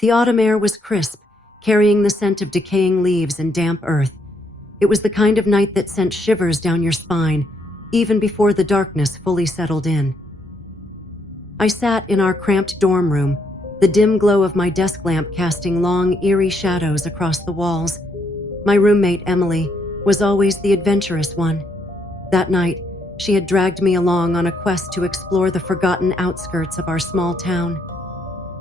The autumn air was crisp, carrying the scent of decaying leaves and damp earth. It was the kind of night that sent shivers down your spine, even before the darkness fully settled in. I sat in our cramped dorm room, the dim glow of my desk lamp casting long, eerie shadows across the walls. My roommate, Emily, was always the adventurous one. That night, she had dragged me along on a quest to explore the forgotten outskirts of our small town.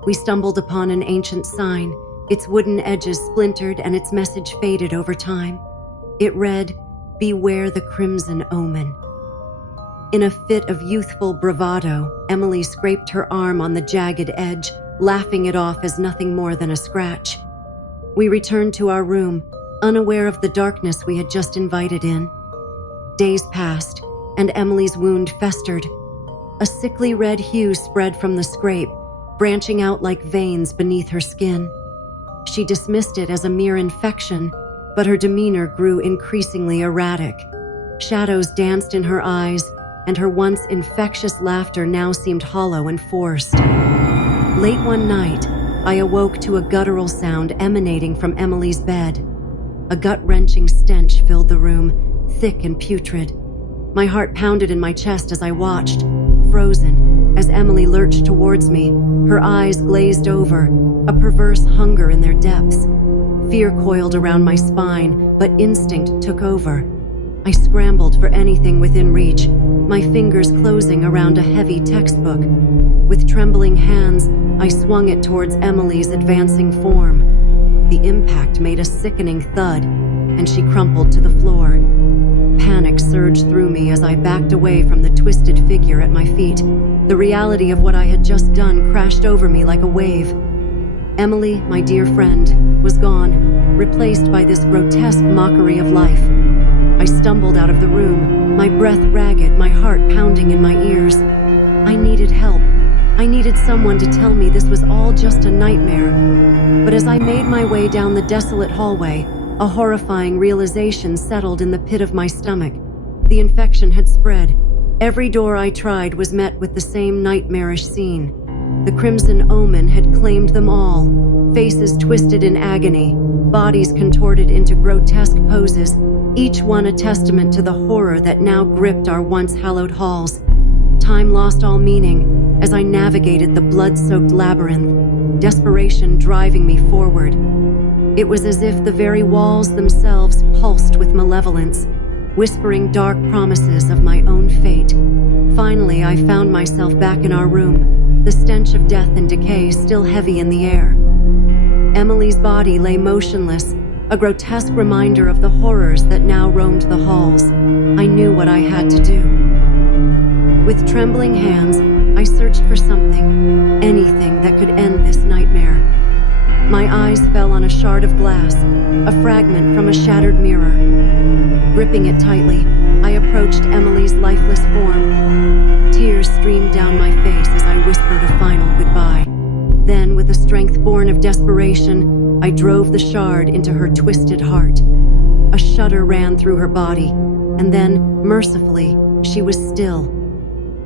We stumbled upon an ancient sign, its wooden edges splintered and its message faded over time. It read, "Beware the Crimson Omen." In a fit of youthful bravado, Emily scraped her arm on the jagged edge, laughing it off as nothing more than a scratch. We returned to our room, unaware of the darkness we had just invited in. Days passed, and Emily's wound festered. A sickly red hue spread from the scrape, branching out like veins beneath her skin. She dismissed it as a mere infection, but her demeanor grew increasingly erratic. Shadows danced in her eyes, and her once infectious laughter now seemed hollow and forced. Late one night, I awoke to a guttural sound emanating from Emily's bed. A gut-wrenching stench filled the room, thick and putrid. My heart pounded in my chest as I watched, frozen, as Emily lurched towards me, her eyes glazed over, a perverse hunger in their depths. Fear coiled around my spine, but instinct took over. I scrambled for anything within reach, my fingers closing around a heavy textbook. With trembling hands, I swung it towards Emily's advancing form. The impact made a sickening thud, and she crumpled to the floor. Panic surged through me as I backed away from the twisted figure at my feet. The reality of what I had just done crashed over me like a wave. Emily, my dear friend, was gone, replaced by this grotesque mockery of life. I stumbled out of the room, my breath ragged, my heart pounding in my ears. I needed help. I needed someone to tell me this was all just a nightmare. But as I made my way down the desolate hallway, a horrifying realization settled in the pit of my stomach. The infection had spread. Every door I tried was met with the same nightmarish scene. The Crimson Omen had claimed them all, faces twisted in agony, bodies contorted into grotesque poses, each one a testament to the horror that now gripped our once hallowed halls. Time lost all meaning as I navigated the blood-soaked labyrinth, desperation driving me forward. It was as if the very walls themselves pulsed with malevolence, whispering dark promises of my own fate. Finally, I found myself back in our room, the stench of death and decay still heavy in the air. Emily's body lay motionless, a grotesque reminder of the horrors that now roamed the halls. I knew what I had to do. With trembling hands, I searched for something, anything that could end this nightmare. My eyes fell on a shard of glass, a fragment from a shattered mirror. Gripping it tightly, I approached Emily's lifeless form. Tears streamed down my face as I whispered a final goodbye. Then, with a strength born of desperation, I drove the shard into her twisted heart. A shudder ran through her body, and then, mercifully, she was still.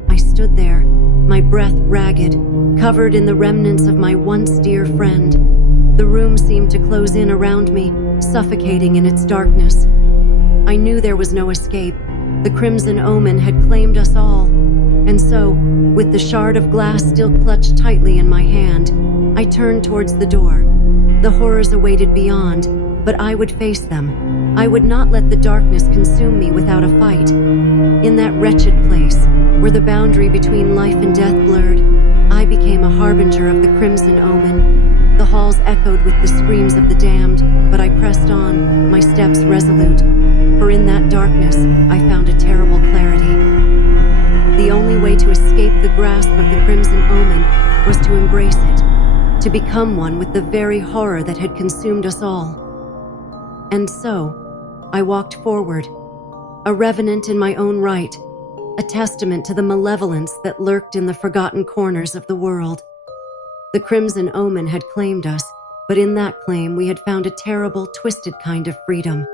I stood there, my breath ragged, covered in the remnants of my once dear friend. The room seemed to close in around me, suffocating in its darkness. I knew there was no escape. The Crimson Omen had claimed us all. And so, with the shard of glass still clutched tightly in my hand, I turned towards the door. The horrors awaited beyond, but I would face them. I would not let the darkness consume me without a fight. In that wretched place, where the boundary between life and death blurred, I became a harbinger of the Crimson Omen. The halls echoed with the screams of the damned, but I pressed on, my steps resolute. For in that darkness, I found a terrible clarity. The only way to escape the grasp of the Crimson Omen was to embrace it, to become one with the very horror that had consumed us all. And so, I walked forward, a revenant in my own right, a testament to the malevolence that lurked in the forgotten corners of the world. The Crimson Omen had claimed us, but in that claim we had found a terrible, twisted kind of freedom.